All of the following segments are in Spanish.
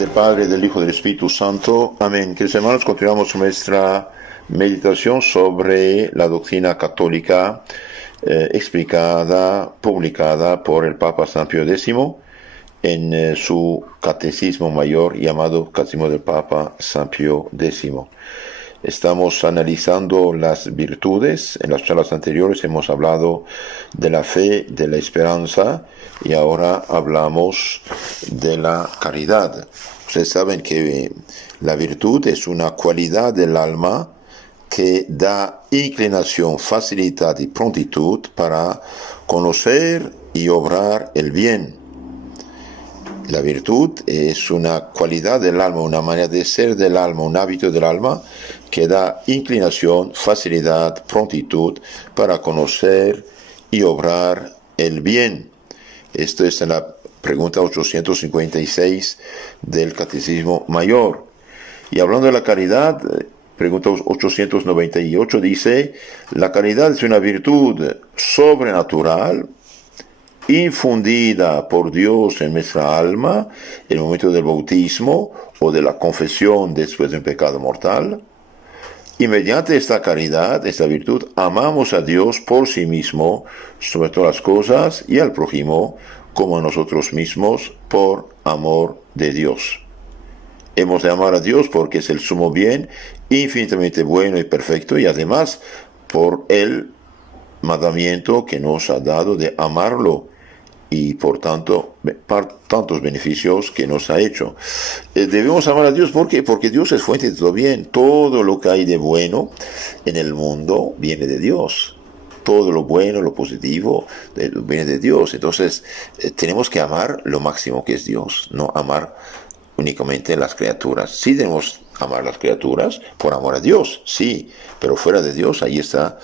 del Padre, del Hijo y del Espíritu Santo. Amén. Queridos hermanos, continuamos nuestra meditación sobre la doctrina católica explicada, publicada por el Papa San Pío X en su Catecismo Mayor llamado Catecismo del Papa San Pío X. Estamos analizando las virtudes. En las charlas anteriores hemos hablado de la fe, de la esperanza, y ahora hablamos de la caridad. Ustedes saben que la virtud es una cualidad del alma que da inclinación, facilidad y prontitud para conocer y obrar el bien. La virtud es una cualidad del alma, una manera de ser del alma, un hábito del alma que da inclinación, facilidad, prontitud para conocer y obrar el bien. Esto es en la pregunta 856 del Catecismo Mayor. Y hablando de la caridad, pregunta 898 dice: la caridad es una virtud sobrenatural infundida por Dios en nuestra alma en el momento del bautismo o de la confesión después de un pecado mortal. Y mediante esta caridad, esta virtud, amamos a Dios por sí mismo, sobre todas las cosas, y al prójimo como a nosotros mismos, por amor de Dios. Hemos de amar a Dios porque es el sumo bien, infinitamente bueno y perfecto, y además por el mandamiento que nos ha dado de amarlo, y por tanto, tantos beneficios que nos ha hecho. Debemos amar a Dios, ¿por qué? Porque Dios es fuente de todo bien. Todo lo que hay de bueno en el mundo viene de Dios. Todo lo bueno, lo positivo, viene de Dios. Entonces, tenemos que amar lo máximo que es Dios, no amar únicamente las criaturas. Sí debemos amar las criaturas por amor a Dios, sí, pero fuera de Dios, ahí está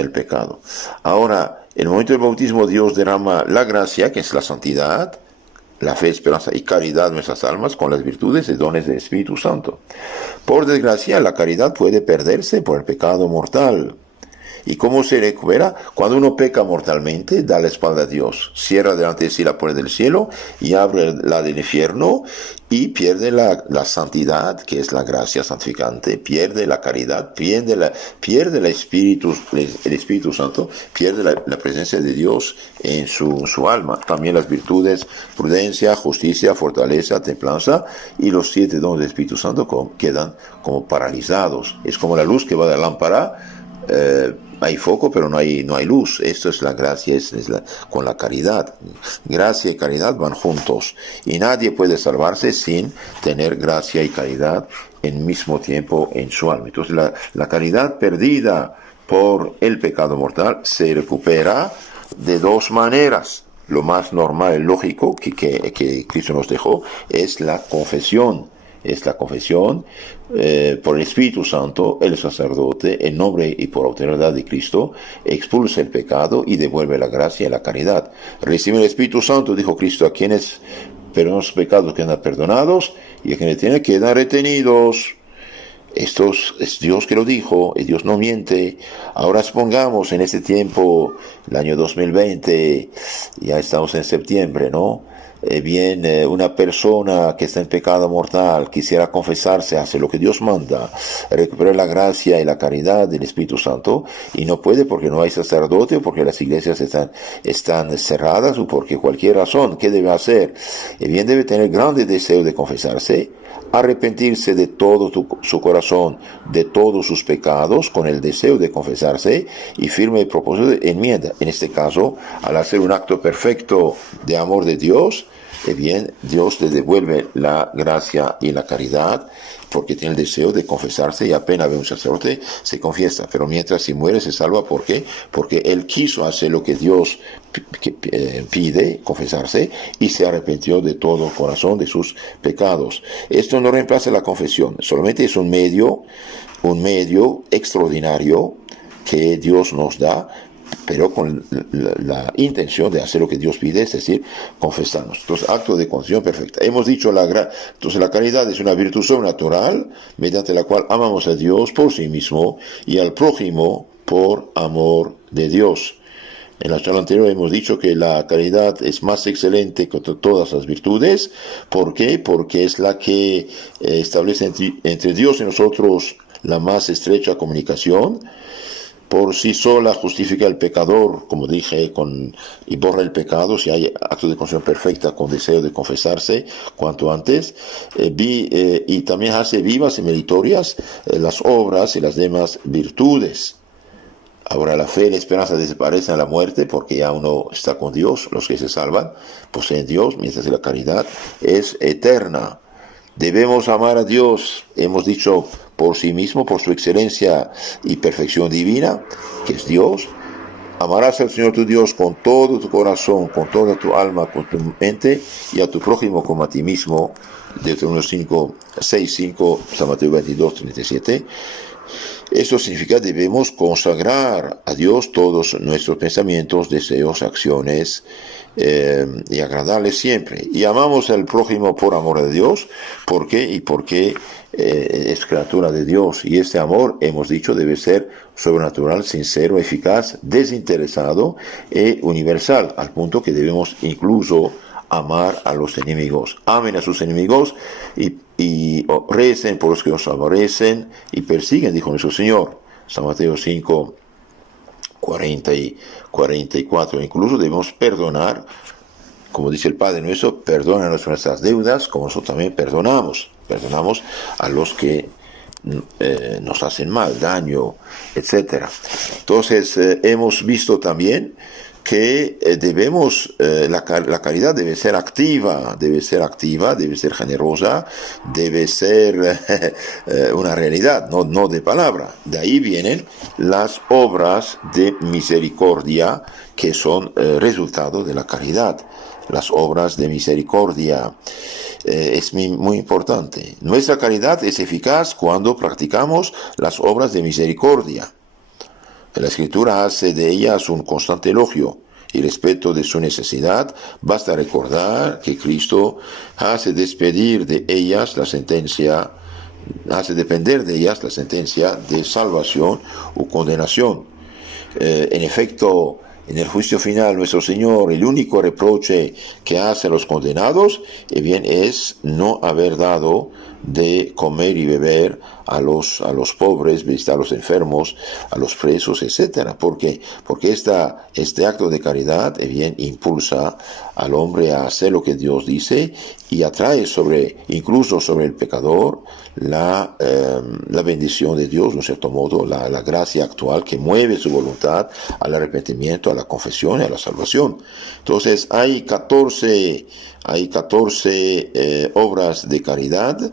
el pecado. Ahora, en el momento del bautismo, Dios derrama la gracia, que es la santidad, la fe, esperanza y caridad en nuestras almas con las virtudes y dones del Espíritu Santo. Por desgracia, la caridad puede perderse por el pecado mortal. ¿Y cómo se recupera? Cuando uno peca mortalmente, da la espalda a Dios, cierra delante de sí la puerta del cielo y abre la del infierno, y pierde la santidad, que es la gracia santificante, pierde la caridad, pierde el Espíritu Santo, pierde la presencia de Dios en su alma. También las virtudes, prudencia, justicia, fortaleza, templanza y los 7 dones del Espíritu Santo quedan como paralizados. Es como la luz que va de la lámpara. Hay foco, pero no hay luz. Esto es la gracia, con la caridad. Gracia y caridad van juntos, y nadie puede salvarse sin tener gracia y caridad en mismo tiempo en su alma. Entonces la caridad perdida por el pecado mortal se recupera de 2 maneras. Lo más normal y lógico que Cristo nos dejó es la confesión. Es la confesión por el Espíritu Santo. El sacerdote, en nombre y por autoridad de Cristo, expulsa el pecado y devuelve la gracia y la caridad. Recibe el Espíritu Santo, dijo Cristo, a quienes perdonan sus pecados quedan perdonados, y a quienes tienen quedan retenidos. Esto es Dios que lo dijo, y Dios no miente. Ahora supongamos en este tiempo, el año 2020, ya estamos en septiembre, ¿no? Una persona que está en pecado mortal quisiera confesarse, hace lo que Dios manda, recuperar la gracia y la caridad del Espíritu Santo, y no puede porque no hay sacerdote, o porque las iglesias están cerradas, o porque cualquier razón. ¿Qué debe hacer? Debe tener grande deseo de confesarse, arrepentirse de todo su corazón, de todos sus pecados, con el deseo de confesarse y firme propósito de enmienda. En este caso, al hacer un acto perfecto de amor de Dios, Dios le devuelve la gracia y la caridad, porque tiene el deseo de confesarse, y apenas ve un sacerdote se confiesa. Pero mientras si muere se salva. ¿Por qué? Porque él quiso hacer lo que Dios pide, confesarse, y se arrepintió de todo corazón de sus pecados. Esto no reemplaza la confesión, solamente es un medio extraordinario que Dios nos da, pero con la intención de hacer lo que Dios pide, es decir, confesarnos. Entonces, acto de confesión perfecta. Hemos dicho, entonces la caridad es una virtud sobrenatural, mediante la cual amamos a Dios por sí mismo y al prójimo por amor de Dios. En la charla anterior hemos dicho que la caridad es más excelente que todas las virtudes. ¿Por qué? Porque es la que establece entre Dios y nosotros la más estrecha comunicación. Por sí sola justifica el pecador, como dije, y borra el pecado si hay acto de confesión perfecta con deseo de confesarse cuanto antes. Y también hace vivas y meritorias las obras y las demás virtudes. Ahora la fe y la esperanza desaparecen a la muerte porque ya uno está con Dios. Los que se salvan poseen Dios, mientras que la caridad es eterna. Debemos amar a Dios, hemos dicho, por sí mismo, por su excelencia y perfección divina, que es Dios. Amarás al Señor tu Dios con todo tu corazón, con toda tu alma, con tu mente, y a tu prójimo como a ti mismo. Deuteronomio 5, 6, 5, San Mateo 22, 37. Esto significa que debemos consagrar a Dios todos nuestros pensamientos, deseos, acciones, y agradarle siempre. Y amamos al prójimo por amor de Dios. ¿Por qué? Y porque es criatura de Dios. Y este amor, hemos dicho, debe ser sobrenatural, sincero, eficaz, desinteresado e universal, al punto que debemos incluso amar a los enemigos. Amen a sus enemigos y recen por los que os aborrecen y persiguen, dijo nuestro Señor. San Mateo 5, 40 y 44. Incluso debemos perdonar, como dice el Padre nuestro, perdónanos nuestras deudas, como nosotros también perdonamos a los que nos hacen mal, daño, etc. Entonces, hemos visto también que la caridad debe ser activa, debe ser generosa, debe ser una realidad, no de palabra. De ahí vienen las obras de misericordia que son resultado de la caridad. Las obras de misericordia es muy importante. Nuestra caridad es eficaz cuando practicamos las obras de misericordia. La Escritura hace de ellas un constante elogio y respeto de su necesidad. Basta recordar que Cristo hace depender de ellas la sentencia de salvación o condenación. En efecto, en el juicio final, nuestro Señor, el único reproche que hace a los condenados, es no haber dado de comer y beber a los pobres, visitar a los enfermos, a los presos, etc. ¿Por qué? Porque este acto de caridad impulsa al hombre a hacer lo que Dios dice y atrae incluso sobre el pecador la bendición de Dios, de un cierto modo, la gracia actual que mueve su voluntad al arrepentimiento, a la confesión y a la salvación. Entonces hay 14 obras de caridad,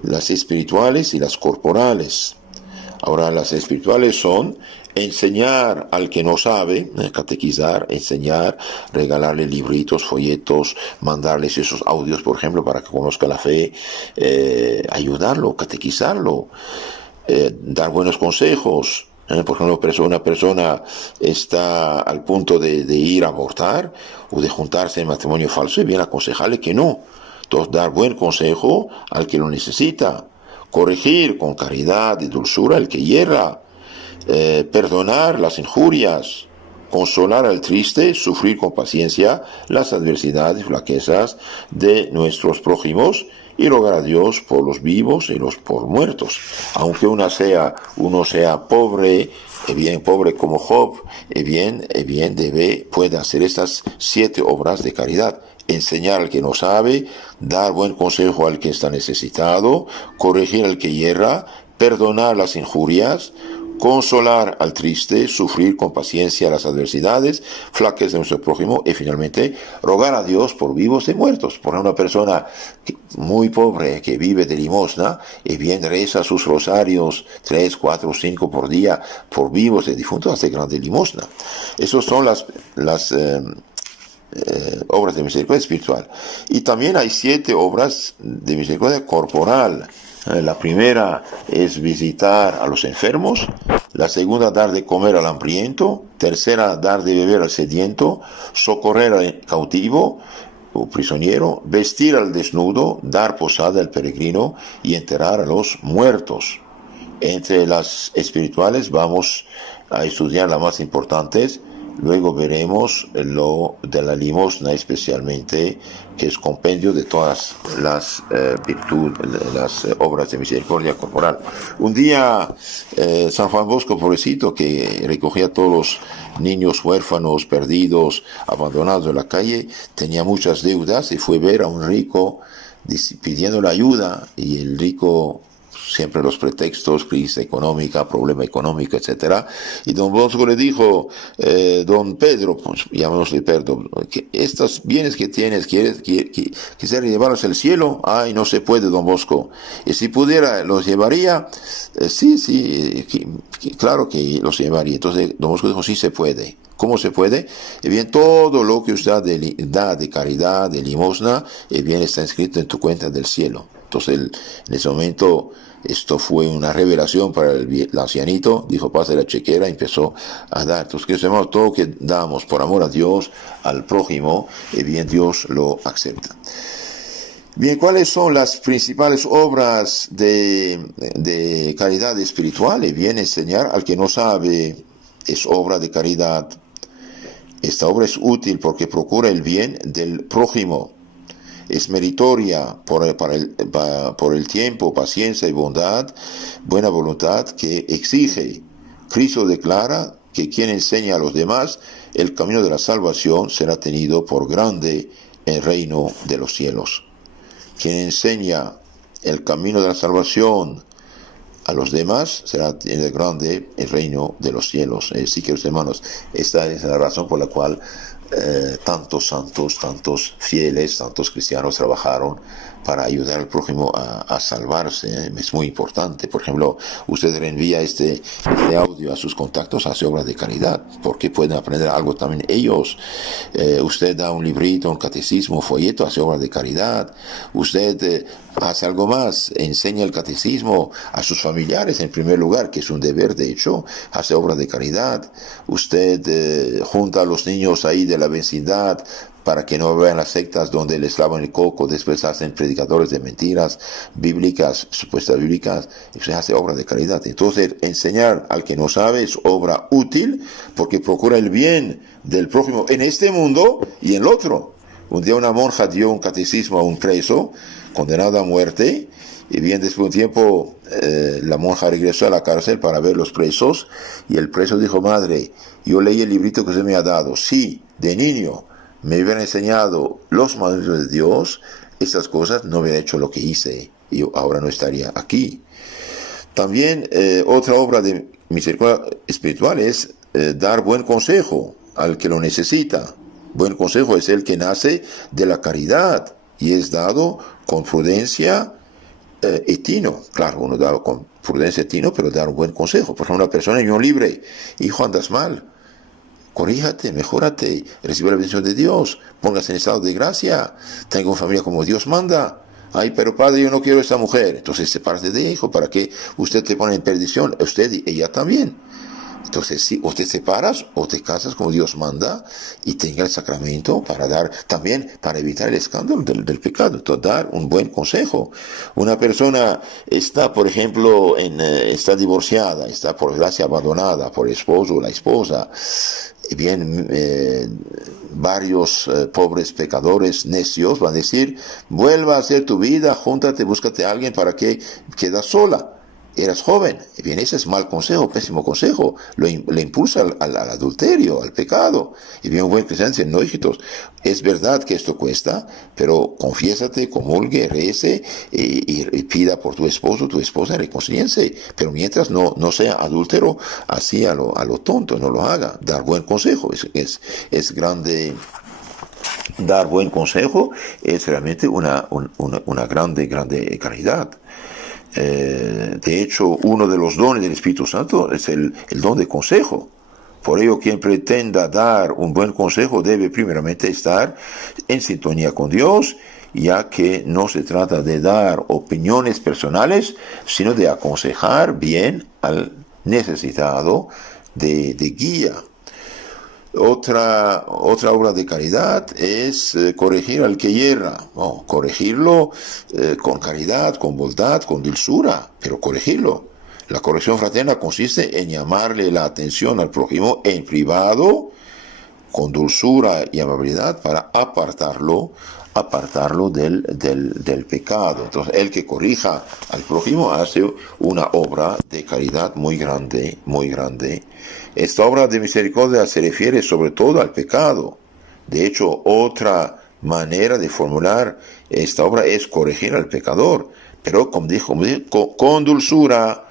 las espirituales y las corporales. Ahora, las espirituales son enseñar al que no sabe, catequizar, enseñar, regalarle libritos, folletos, mandarles esos audios, por ejemplo, para que conozca la fe, ayudarlo, catequizarlo, dar buenos consejos. Por ejemplo, una persona está al punto de ir a abortar o de juntarse en matrimonio falso y bien aconsejarle que no. Entonces, dar buen consejo al que lo necesita, corregir con caridad y dulzura al que hierra, perdonar las injurias, consolar al triste, sufrir con paciencia las adversidades y flaquezas de nuestros prójimos y rogar a Dios por los vivos y los por muertos. Aunque uno sea pobre, pobre como Job, puede hacer estas 7 obras de caridad. Enseñar al que no sabe, dar buen consejo al que está necesitado, corregir al que hierra, perdonar las injurias, consolar al triste, sufrir con paciencia las adversidades, flaquezas de nuestro prójimo y finalmente rogar a Dios por vivos y muertos. Por una persona muy pobre que vive de limosna reza sus rosarios 3, 4, 5 por día por vivos y difuntos, hace grande limosna. Esas son las obras de misericordia espiritual. Y también hay 7 obras de misericordia corporal. La primera es visitar a los enfermos, la segunda dar de comer al hambriento, tercera dar de beber al sediento, socorrer al cautivo o prisionero, vestir al desnudo, dar posada al peregrino y enterrar a los muertos. Entre las espirituales vamos a estudiar las más importantes: Luego veremos lo de la limosna especialmente, que es compendio de todas las virtudes, las obras de misericordia corporal. Un día San Juan Bosco, pobrecito, que recogía a todos los niños huérfanos, perdidos, abandonados en la calle, tenía muchas deudas y fue a ver a un rico pidiéndole ayuda, y el rico, siempre los pretextos, crisis económica, problema económico, etcétera. Y don Bosco le dijo, don Pedro, pues llamémosle Pedro, que estos bienes que tienes, quisiera llevarlos al cielo. Ay, no se puede, don Bosco. Y si pudiera, los llevaría. Sí, claro que los llevaría. Entonces don Bosco dijo, sí se puede. ¿Cómo se puede? Y bien, todo lo que usted da de caridad, de limosna, y bien está inscrito en tu cuenta del cielo. Entonces, en ese momento, esto fue una revelación para el ancianito. Dijo, pase la chequera, y empezó a dar. Entonces, que hermanos, todo lo que damos por amor a Dios, al prójimo, y bien, Dios lo acepta. Bien, ¿cuáles son las principales obras de caridad espiritual? Y bien, enseñar al que no sabe es obra de caridad. Esta obra es útil porque procura el bien del prójimo. Es meritoria por el tiempo, paciencia y bondad, buena voluntad que exige. Cristo declara que quien enseña a los demás el camino de la salvación será tenido por grande en el reino de los cielos. Quien enseña el camino de la salvación a los demás será grande el reino de los cielos. Sí, queridos hermanos, esta es la razón por la cual tantos santos, tantos fieles, tantos cristianos trabajaron para ayudar al prójimo a salvarse. Es muy importante. Por ejemplo, usted reenvía este audio a sus contactos, hace obras de caridad, porque pueden aprender algo también ellos. Usted da un librito, un catecismo, un folleto, hace obras de caridad. Usted hace algo más, enseña el catecismo a sus familiares en primer lugar, que es un deber de hecho, hace obras de caridad. Usted junta a los niños ahí de la vecindad para que no vean las sectas donde les lavan el coco, después hacen predicadores de mentiras bíblicas, supuestas bíblicas, y se hace obra de caridad. Entonces, enseñar al que no sabe es obra útil porque procura el bien del prójimo en este mundo y en el otro. Un día una monja dio un catecismo a un preso condenado a muerte, y bien después de un tiempo la monja regresó a la cárcel para ver los presos, y el preso dijo, madre, yo leí el librito que usted me ha dado. Sí, de niño me hubieran enseñado los mandamientos de Dios, estas cosas, no hubiera hecho lo que hice, y yo ahora no estaría aquí. También otra obra de misericordia espiritual es dar buen consejo al que lo necesita. Buen consejo es el que nace de la caridad y es dado con prudencia y tino. Claro, uno da con prudencia y tino, pero dar un buen consejo. Por ejemplo, una persona en unión libre, hijo, andas mal, corríjate, mejórate, recibe la bendición de Dios, póngase en estado de gracia, tenga una familia como Dios manda. Ay, pero padre, yo no quiero a esta mujer. Entonces sepárate de ella, hijo, para que usted te pone en perdición, usted y ella también. Entonces, si o te separas o te casas como Dios manda y tenga el sacramento para dar, también para evitar el escándalo del pecado, entonces, dar un buen consejo. Una persona está, por ejemplo, está divorciada, está por desgracia abandonada por el esposo o la esposa. Bien, varios pobres pecadores necios van a decir, vuelva a hacer tu vida, júntate, búscate a alguien para que quedas sola. Eras joven. Y bien, ese es mal consejo, pésimo consejo. Le impulsa al adulterio, al pecado. Y bien, un buen cristiano dice, no, hijitos, es verdad que esto cuesta, pero confiésate, comulgue, rece y pida por tu esposo, tu esposa, reconcíliense. Pero mientras no sea adúltero, así a lo tonto, no lo haga. Dar buen consejo es grande. Dar buen consejo es realmente una grande caridad. De hecho, uno de los dones del Espíritu Santo es el don de consejo. Por ello, quien pretenda dar un buen consejo debe primeramente estar en sintonía con Dios, ya que no se trata de dar opiniones personales, sino de aconsejar bien al necesitado de guía. Otra obra de caridad es corregir al que yerra. Corregirlo con caridad, con bondad, con dulzura, pero corregirlo. La corrección fraterna consiste en llamarle la atención al prójimo en privado con dulzura y amabilidad para apartarlo del pecado. Entonces, el que corrija al prójimo hace una obra de caridad muy grande, muy grande. Esta obra de misericordia se refiere sobre todo al pecado. De hecho, otra manera de formular esta obra es corregir al pecador, pero como dijo, con dulzura.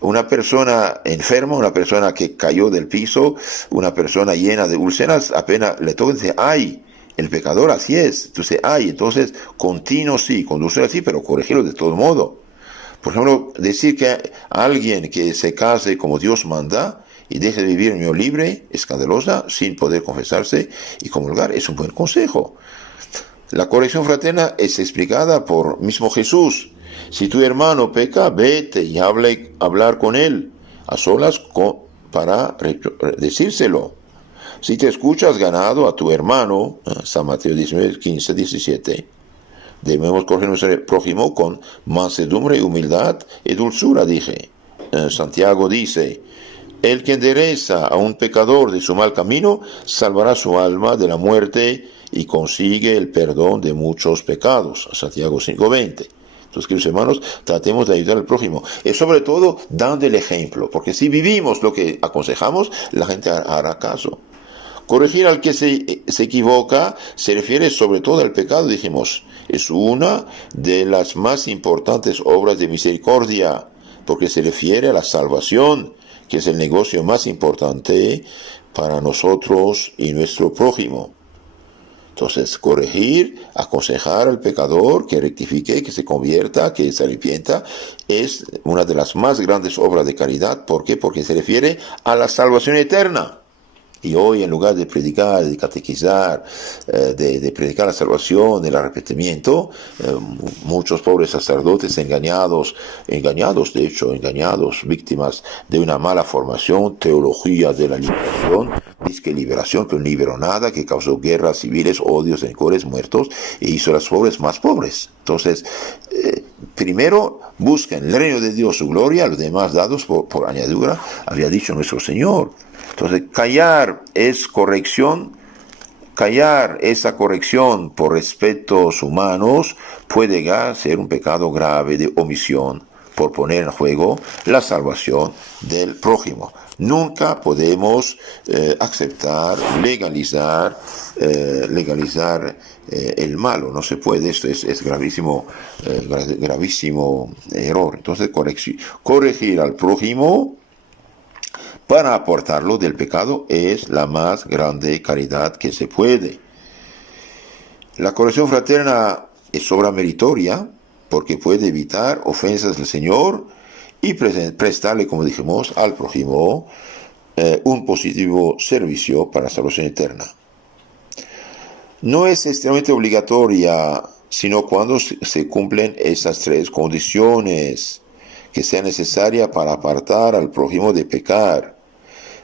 Una persona enferma, una persona que cayó del piso, una persona llena de úlceras, apenas le toca y dice, ¡ay! El pecador así es. Entonces, ¡ay! Entonces, continuo sí, con dulzura sí, pero corregirlo de todo modo. Por ejemplo, decir que a alguien que se case como Dios manda y deje de vivir en unión libre, escandalosa, sin poder confesarse y comulgar, es un buen consejo. La corrección fraterna es explicada por mismo Jesús. Si tu hermano peca, vete y hablar con él, a solas para decírselo. Si te escuchas ganado a tu hermano, San Mateo 19, 15, 17, debemos corregir nuestro prójimo con mansedumbre, humildad y dulzura, dije. Santiago dice, el que endereza a un pecador de su mal camino, salvará su alma de la muerte y consigue el perdón de muchos pecados. Santiago 5:20. Entonces, queridos hermanos, tratemos de ayudar al prójimo. Y sobre todo, dando el ejemplo. Porque si vivimos lo que aconsejamos, la gente hará caso. Corregir al que se equivoca se refiere sobre todo al pecado, dijimos. Es una de las más importantes obras de misericordia, porque se refiere a la salvación, que es el negocio más importante para nosotros y nuestro prójimo. Entonces, corregir, aconsejar al pecador que rectifique, que se convierta, que se arrepienta, es una de las más grandes obras de caridad. ¿Por qué? Porque se refiere a la salvación eterna. Y hoy, en lugar de predicar, de catequizar, de predicar la salvación, el arrepentimiento, muchos pobres sacerdotes engañados, víctimas de una mala formación, teología de la liberación, dice que liberación, pero no liberó nada, que causó guerras civiles, odios, rencores, muertos, e hizo a los pobres más pobres. Entonces, primero busquen el reino de Dios, su gloria, los demás dados por añadidura, había dicho nuestro Señor. Entonces, callar es corrección, callar esa corrección por respetos humanos puede llegar a ser un pecado grave de omisión por poner en juego la salvación del prójimo. Nunca podemos aceptar, legalizar el malo. No se puede, esto es gravísimo error. Entonces, corregir al prójimo para apartarlo del pecado es la más grande caridad que se puede. La corrección fraterna es obra meritoria porque puede evitar ofensas del Señor y prestarle, como dijimos, al prójimo un positivo servicio para la salvación eterna. No es extremadamente obligatoria, sino cuando se cumplen esas tres condiciones que sea necesaria para apartar al prójimo de pecar.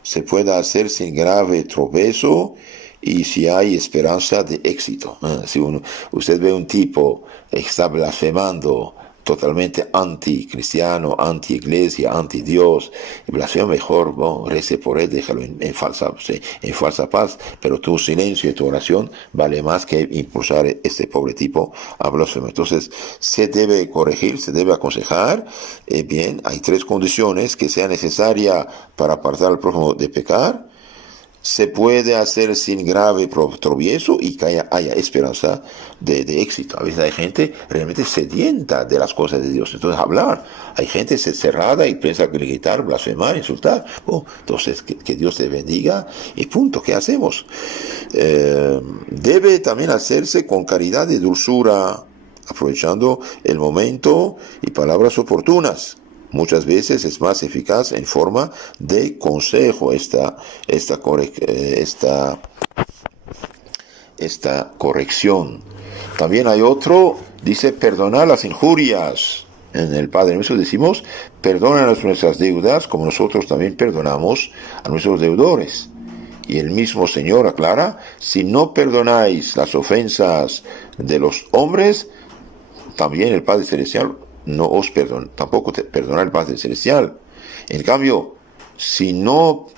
Se puede hacer sin grave tropiezo y si hay esperanza de éxito. Si usted ve un tipo que está blasfemando totalmente anticristiano, anti-iglesia, anti-Dios, blasfema, mejor, rece por él, déjalo en falsa paz, pero tu silencio y tu oración vale más que impulsar a este pobre tipo a blasfemar. Entonces, se debe corregir, se debe aconsejar, bien, hay tres condiciones que sea necesaria para apartar al prójimo de pecar. Se puede hacer sin grave tropiezo y que haya esperanza de éxito. A veces hay gente realmente sedienta de las cosas de Dios. Entonces, hablar. Hay gente cerrada y piensa que gritar, blasfemar, insultar. Entonces, que Dios te bendiga y punto. ¿Qué hacemos? Debe también hacerse con caridad y dulzura, aprovechando el momento y palabras oportunas. Muchas veces es más eficaz en forma de consejo esta corrección. También hay otro, dice, perdonar las injurias. En el Padre Nuestro decimos, perdónanos nuestras deudas como nosotros también perdonamos a nuestros deudores. Y el mismo Señor aclara, si no perdonáis las ofensas de los hombres, también el Padre Celestial no os perdona, tampoco te perdona el Padre Celestial. En cambio, si no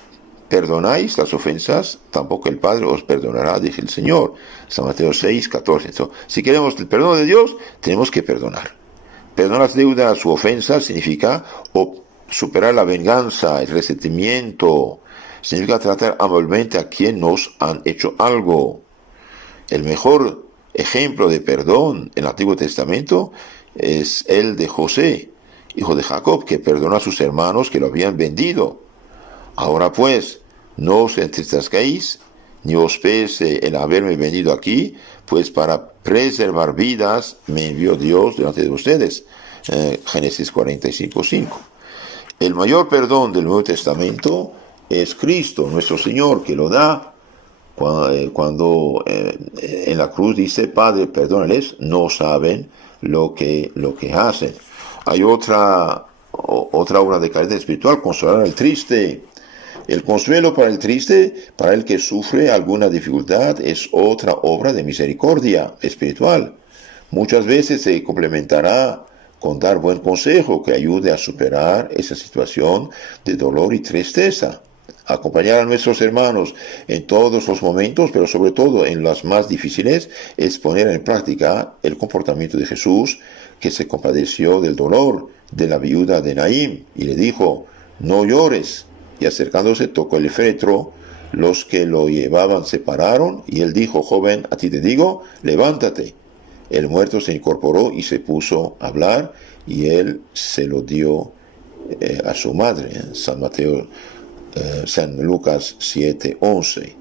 perdonáis las ofensas, tampoco el Padre os perdonará, dice el Señor. San Mateo 6, 14. Entonces, si queremos el perdón de Dios, tenemos que perdonar. Perdonar las deudas u ofensas significa superar la venganza, el resentimiento, significa tratar amablemente a quien nos han hecho algo. El mejor ejemplo de perdón en el Antiguo Testamento es el de José, hijo de Jacob, que perdonó a sus hermanos que lo habían vendido. Ahora pues, no os entristezcáis, ni os pese el haberme vendido aquí, pues para preservar vidas me envió Dios delante de ustedes. Génesis 45:5. El mayor perdón del Nuevo Testamento es Cristo, nuestro Señor, que lo da cuando en la cruz dice: Padre, perdónales, no saben lo que hacen. Hay otra obra de caridad espiritual: consolar al triste. El consuelo para el triste, para el que sufre alguna dificultad, es otra obra de misericordia espiritual. Muchas veces se complementará con dar buen consejo que ayude a superar esa situación de dolor y tristeza. Acompañar a nuestros hermanos en todos los momentos, pero sobre todo en los más difíciles, es poner en práctica el comportamiento de Jesús, que se compadeció del dolor de la viuda de Naín y le dijo: no llores. Y acercándose tocó el féretro. Los que lo llevaban se pararon y él dijo: joven, a ti te digo, levántate. El muerto se incorporó y se puso a hablar, y él se lo dio a su madre. San Lucas 7:11.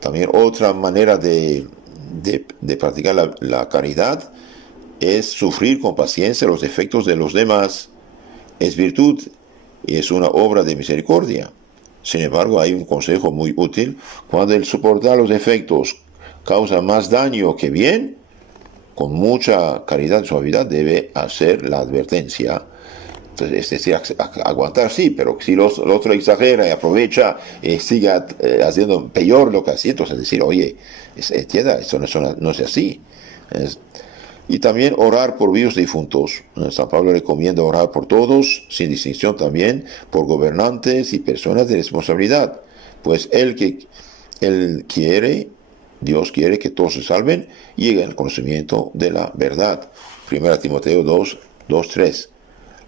También otra manera de practicar la caridad es sufrir con paciencia los defectos de los demás. Es virtud y es una obra de misericordia. Sin embargo, hay un consejo muy útil: cuando el soportar los defectos causa más daño que bien, con mucha caridad y suavidad debe hacer la advertencia. Entonces, es decir, aguantar sí, pero si el otro exagera y aprovecha y sigue haciendo peor lo que hacía, entonces decir: oye, entienda, esto no es así. Y también orar por vivos difuntos. San Pablo recomienda orar por todos, sin distinción, también por gobernantes y personas de responsabilidad, pues Dios quiere que todos se salven y lleguen al conocimiento de la verdad. 1 Timoteo 2:3.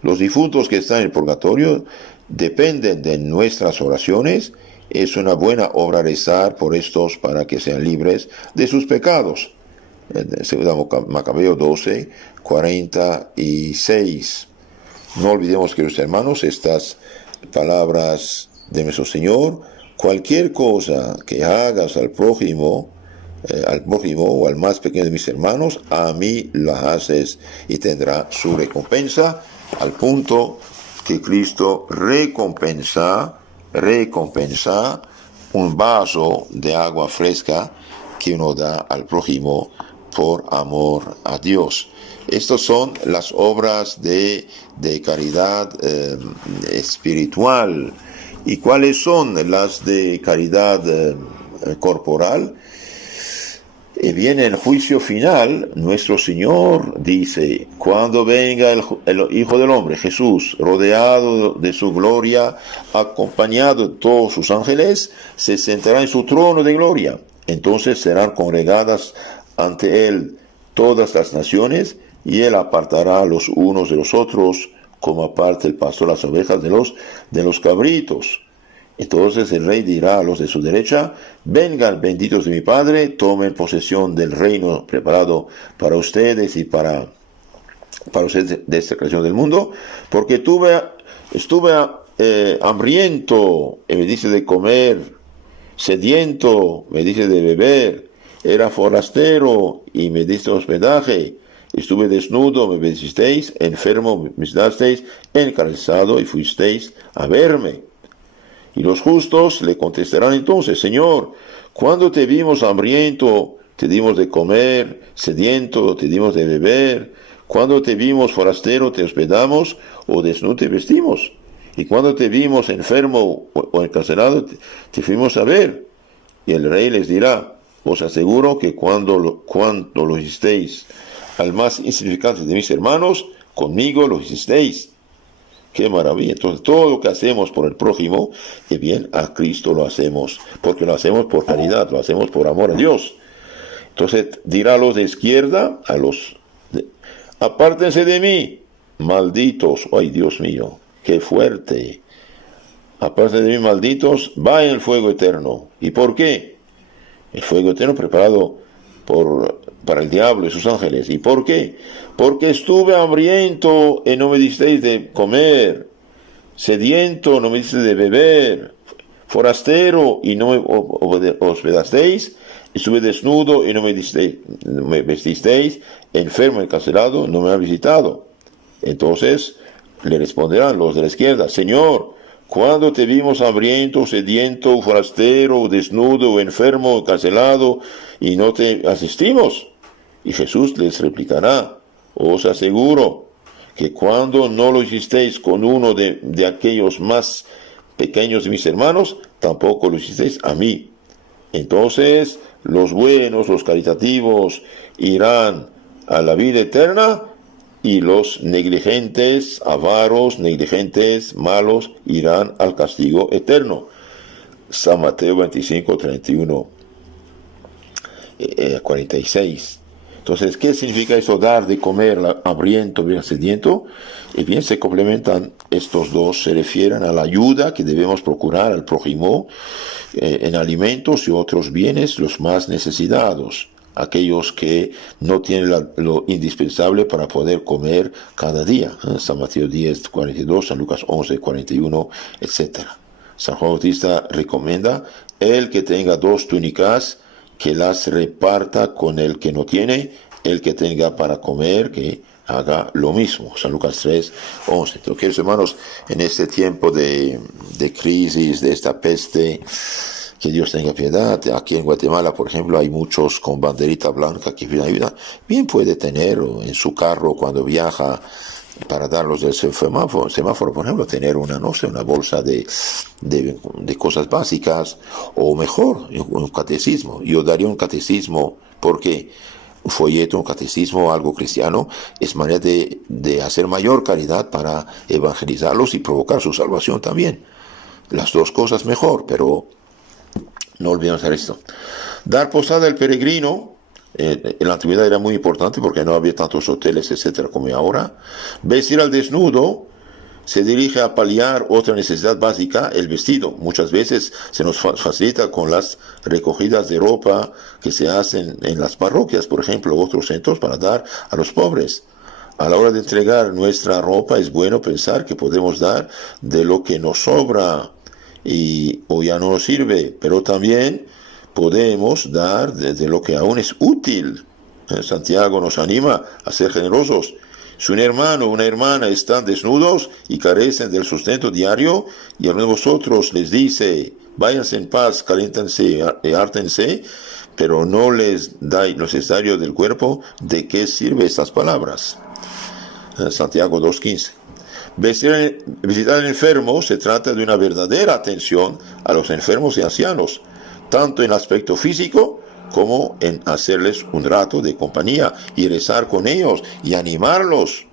Los difuntos que están en el purgatorio dependen de nuestras oraciones. Es una buena obra rezar por estos para que sean libres de sus pecados. 2 Macabeo 12:46. No olvidemos, queridos hermanos, estas palabras de nuestro Señor: cualquier cosa que hagas al prójimo o al más pequeño de mis hermanos, a mí la haces y tendrá su recompensa, al punto que Cristo recompensa un vaso de agua fresca que uno da al prójimo por amor a Dios. Estas son las obras de caridad espiritual. ¿Y cuáles son las de caridad corporal? Viene el juicio final. Nuestro Señor dice: cuando venga el Hijo del Hombre, Jesús, rodeado de su gloria, acompañado de todos sus ángeles, se sentará en su trono de gloria. Entonces serán congregadas ante él todas las naciones, y él apartará a los unos de los otros, como aparta el pastor las ovejas de los cabritos. Entonces el rey dirá a los de su derecha: vengan, benditos de mi Padre, tomen posesión del reino preparado para ustedes y para ustedes de esta creación del mundo, porque estuve hambriento y me dice de comer, sediento me dice de beber, era forastero y me diste hospedaje, estuve desnudo, me vestisteis, enfermo, me visitasteis, encarcelado y fuisteis a verme. Y los justos le contestarán entonces: Señor, cuando te vimos hambriento, te dimos de comer, sediento, te dimos de beber. Cuando te vimos forastero, te hospedamos, o desnudo te vestimos. Y cuando te vimos enfermo o encarcelado, te fuimos a ver. Y el rey les dirá: os aseguro que cuando lo hicisteis al más insignificante de mis hermanos, conmigo lo hicisteis. Qué maravilla. Entonces, todo lo que hacemos por el prójimo, que bien a Cristo lo hacemos, porque lo hacemos por caridad, lo hacemos por amor a Dios. Entonces, dirá a los de izquierda, apártense de mí, malditos. Ay, Dios mío, qué fuerte. Apártense de mí, malditos, va en el fuego eterno. ¿Y por qué? El fuego eterno preparado para el diablo y sus ángeles. ¿Y por qué? Porque estuve hambriento y no me disteis de comer, sediento no me disteis de beber, forastero y no me hospedasteis, estuve desnudo y no me vestisteis, enfermo y encarcelado, no me han visitado. Entonces le responderán los de la izquierda: Señor, ¿cuándo te vimos hambriento, sediento, forastero, desnudo, enfermo, encarcelado, y no te asistimos? Y Jesús les replicará: os aseguro que cuando no lo hicisteis con uno de aquellos más pequeños de mis hermanos, tampoco lo hicisteis a mí. Entonces los buenos, los caritativos, irán a la vida eterna, y los negligentes, avaros, negligentes, malos, irán al castigo eterno. San Mateo 25, 31, 46. Entonces, ¿qué significa eso, dar de comer hambriento, bien sediento? Y bien, se complementan estos dos, se refieren a la ayuda que debemos procurar al prójimo en alimentos y otros bienes, los más necesitados, aquellos que no tienen lo indispensable para poder comer cada día. San Mateo 10, 42, San Lucas 11, 41, etc. San Juan Bautista recomienda: el que tenga 2 túnicas, que las reparta con el que no tiene; el que tenga para comer, que haga lo mismo. San Lucas 3, 11. Entonces, queridos hermanos, en este tiempo de crisis, de esta peste, que Dios tenga piedad. Aquí en Guatemala, por ejemplo, hay muchos con banderita blanca que piden ayuda. Bien puede tener en su carro cuando viaja, para darlos del semáforo, por ejemplo, tener una bolsa de cosas básicas, o mejor, un catecismo. Yo daría un catecismo, porque un folleto, un catecismo, algo cristiano, es manera de hacer mayor caridad para evangelizarlos y provocar su salvación también. Las dos cosas mejor, pero no olvidemos hacer esto. Dar posada al peregrino. En la antigüedad era muy importante porque no había tantos hoteles, etcétera, como ahora. Vestir al desnudo se dirige a paliar otra necesidad básica, el vestido. Muchas veces se nos facilita con las recogidas de ropa que se hacen en las parroquias, por ejemplo, otros centros, para dar a los pobres. A la hora de entregar nuestra ropa, es bueno pensar que podemos dar de lo que nos sobra o ya no nos sirve, pero también podemos dar de lo que aún es útil. Santiago nos anima a ser generosos. Si un hermano o una hermana están desnudos y carecen del sustento diario, y a vosotros les dice: váyanse en paz, caléntense y hártense, pero no les dais lo necesario del cuerpo, ¿de qué sirven estas palabras? Santiago 2:15. Visitar al enfermo se trata de una verdadera atención a los enfermos y ancianos, tanto en aspecto físico como en hacerles un rato de compañía y rezar con ellos y animarlos.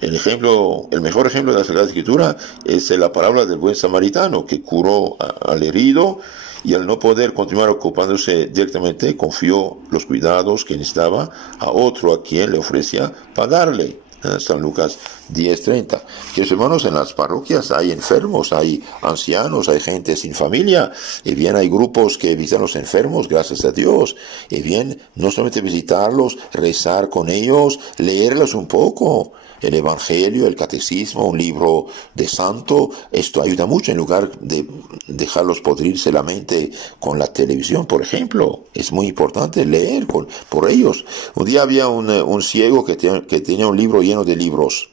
El mejor ejemplo de la Sagrada Escritura es la parábola del buen samaritano, que curó al herido, y al no poder continuar ocupándose directamente, confió los cuidados que necesitaba a otro a quien le ofrecía pagarle. San Lucas 10:30. Queridos hermanos, en las parroquias hay enfermos, hay ancianos, hay gente sin familia, y bien hay grupos que visitan a los enfermos, gracias a Dios, y bien no solamente visitarlos, rezar con ellos, leerlos un poco, el Evangelio, el Catecismo, un libro de santo. Esto ayuda mucho, en lugar de dejarlos podrirse la mente con la televisión, por ejemplo. Es muy importante leer por ellos. Un día había un ciego que tenía un libro lleno de libros,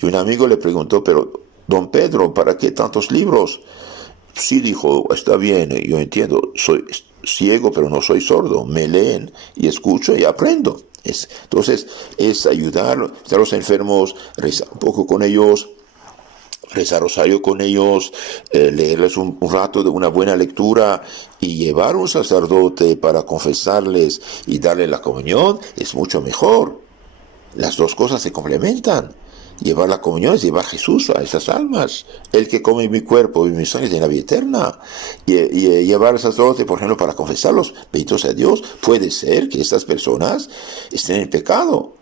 y un amigo le preguntó: pero don Pedro, ¿para qué tantos libros? Sí, dijo, está bien, yo entiendo, soy ciego pero no soy sordo, me leen y escucho y aprendo. Entonces es ayudar a los enfermos, rezar un poco con ellos, rezar rosario con ellos, leerles un rato de una buena lectura, y llevar a un sacerdote para confesarles y darle la comunión es mucho mejor. Las dos cosas se complementan. Llevar la comunión es llevar a Jesús a esas almas. El que come mi cuerpo y mi sangre tiene la vida eterna. Y llevar al sacerdote, por ejemplo, para confesarlos, bendito sea Dios. Puede ser que estas personas estén en pecado.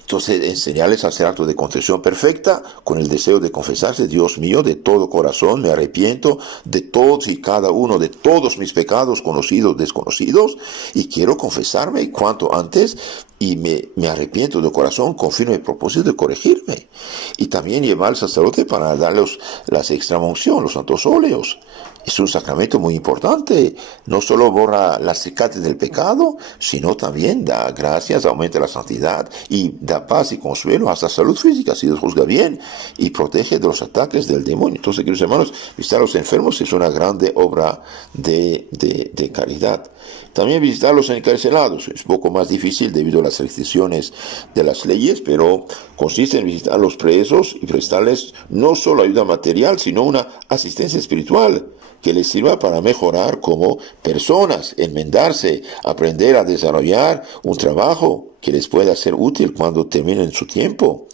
Entonces, enseñarles a hacer actos de contrición perfecta con el deseo de confesarse: Dios mío, de todo corazón me arrepiento de todos y cada uno de todos mis pecados, conocidos, desconocidos, y quiero confesarme cuanto antes, y me arrepiento de corazón con firme propósito de corregirme. Y también llevar al sacerdote para darles las extramunción, los santos óleos. Es un sacramento muy importante. No solo borra las cicatrices del pecado, sino también da gracias, aumenta la santidad y da paz y consuelo, hasta salud física, si Dios juzga bien, y protege de los ataques del demonio. Entonces, queridos hermanos, visitar a los enfermos es una grande obra de caridad. También visitar a los encarcelados es un poco más difícil debido a las restricciones de las leyes, pero consiste en visitar a los presos y prestarles no solo ayuda material, sino una asistencia espiritual que les sirva para mejorar como personas, enmendarse, aprender a desarrollar un trabajo que les pueda ser útil cuando terminen su tiempo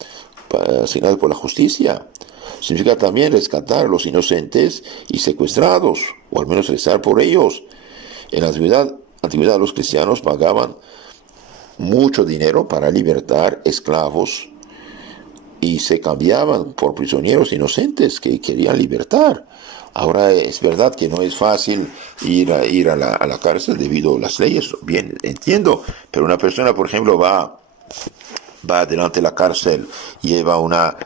asignado por la justicia. Significa también rescatar a los inocentes y secuestrados, o al menos rezar por ellos. En la antigüedad los cristianos pagaban mucho dinero para libertar esclavos y se cambiaban por prisioneros inocentes que querían libertar. Ahora es verdad que no es fácil ir a la cárcel debido a las leyes, bien entiendo, pero una persona, por ejemplo, va delante de la cárcel, lleva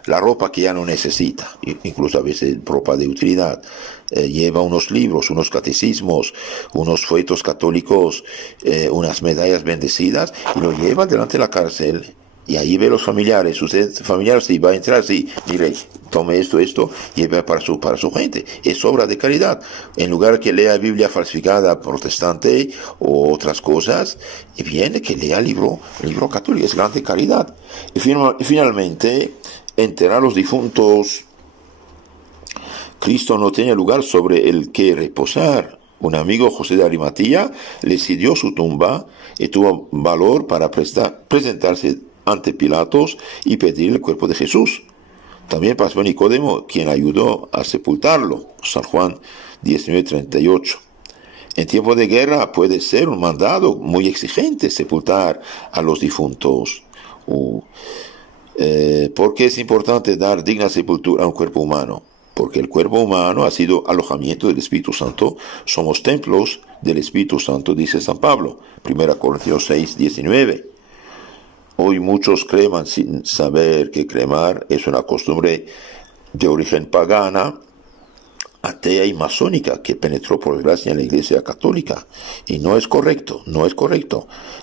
la ropa que ya no necesita, incluso a veces ropa de utilidad, lleva unos libros, unos catecismos, unos folletos católicos, unas medallas bendecidas, y lo lleva delante de la cárcel. Y ahí ve los familiares. Usted, familiar, si va a entrar, sí, mire, tome esto, lleve para su gente. Es obra de caridad. En lugar que lea Biblia falsificada protestante o otras cosas, viene que lea el libro católico. Es grande caridad. Y finalmente, enterrar a los difuntos. Cristo no tenía lugar sobre el que reposar. Un amigo, José de Arimatea, le cedió su tumba y tuvo valor para presentarse ante Pilatos y pedir el cuerpo de Jesús. También pasó Nicodemo, quien ayudó a sepultarlo. San Juan 19:38. En tiempo de guerra puede ser un mandado muy exigente sepultar a los difuntos. ¿Por qué es importante dar digna sepultura a un cuerpo humano? Porque el cuerpo humano ha sido alojamiento del Espíritu Santo. Somos templos del Espíritu Santo, dice San Pablo, 1 Corintios 6:19. Hoy muchos creman sin saber que cremar es una costumbre de origen pagana, atea y masónica que penetró por desgracia en la Iglesia Católica. Y no es correcto.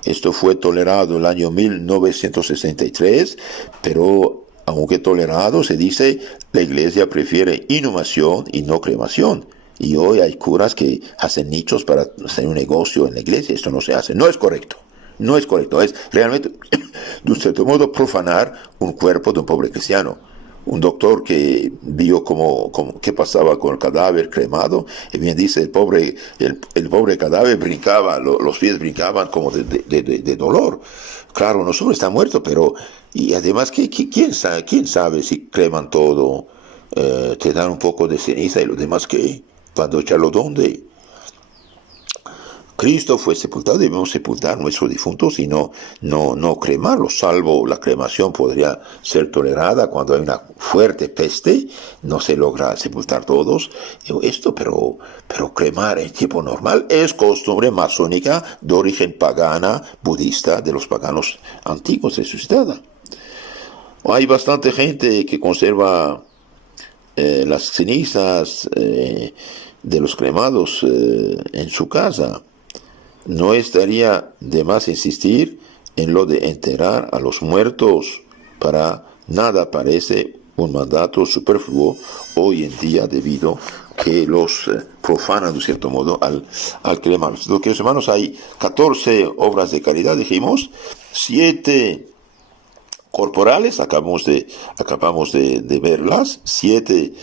Esto fue tolerado en el año 1963, pero aunque tolerado, se dice, la Iglesia prefiere inhumación y no cremación. Y hoy hay curas que hacen nichos para hacer un negocio en la Iglesia. Esto no se hace. No es correcto. Es realmente, de un cierto modo, profanar un cuerpo de un pobre cristiano. Un doctor que vio qué pasaba con el cadáver cremado, y bien dice, el pobre cadáver brincaba, los pies brincaban como de dolor. Claro, no solo está muerto, pero, y además, ¿quién sabe si creman todo? Te dan un poco de ceniza y lo demás, ¿qué? ¿Cuándo echarlo dónde? Cristo fue sepultado, debemos sepultar nuestros difuntos y no cremarlos, salvo la cremación podría ser tolerada cuando hay una fuerte peste, no se logra sepultar todos, pero cremar en tiempo normal es costumbre masónica de origen pagana, budista, de los paganos antiguos resucitada. Hay bastante gente que conserva las cenizas de los cremados en su casa. No estaría de más insistir en lo de enterrar a los muertos. Para nada parece un mandato superfluo hoy en día debido que los profanan de cierto modo al cremarlos. Lo que, hermanos, hay 14 obras de caridad, dijimos, 7 corporales, acabamos de verlas, 7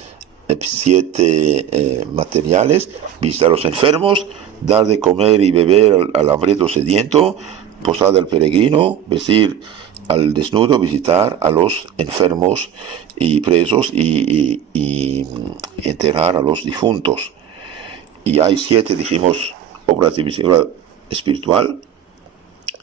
materiales: visitar a los enfermos, dar de comer y beber al hambriento sediento, posada al peregrino, vestir al desnudo visitar a los enfermos y presos y enterrar a los difuntos. Y hay 7, dijimos, obras de misericordia espiritual: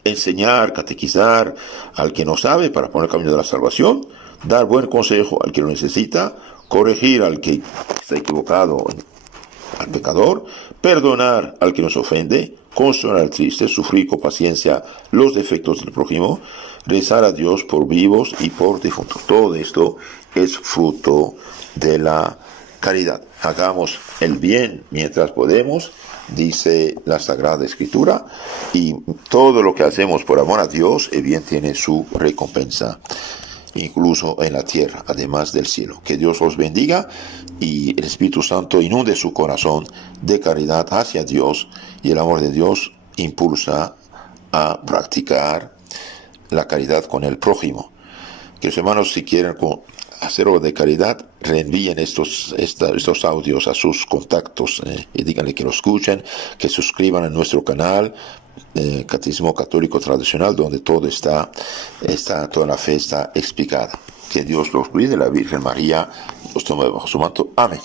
enseñar, catequizar al que no sabe para poner el camino de la salvación, dar buen consejo al que lo necesita, corregir al que está equivocado, al pecador, perdonar al que nos ofende, consolar al triste, sufrir con paciencia los defectos del prójimo, rezar a Dios por vivos y por difuntos. Todo esto es fruto de la caridad. Hagamos el bien mientras podemos, dice la Sagrada Escritura, y todo lo que hacemos por amor a Dios, el bien tiene su recompensa, incluso en la tierra, además del cielo. Que Dios os bendiga y el Espíritu Santo inunde su corazón de caridad hacia Dios, y el amor de Dios impulsa a practicar la caridad con el prójimo. Que los hermanos, si quieren hacer obra de caridad, reenvíen estos audios a sus contactos y díganle que lo escuchen, que suscriban a nuestro canal Catecismo Católico Tradicional, donde todo toda la fe está explicada. Que Dios los cuide, la Virgen María los tome bajo su manto. Amén.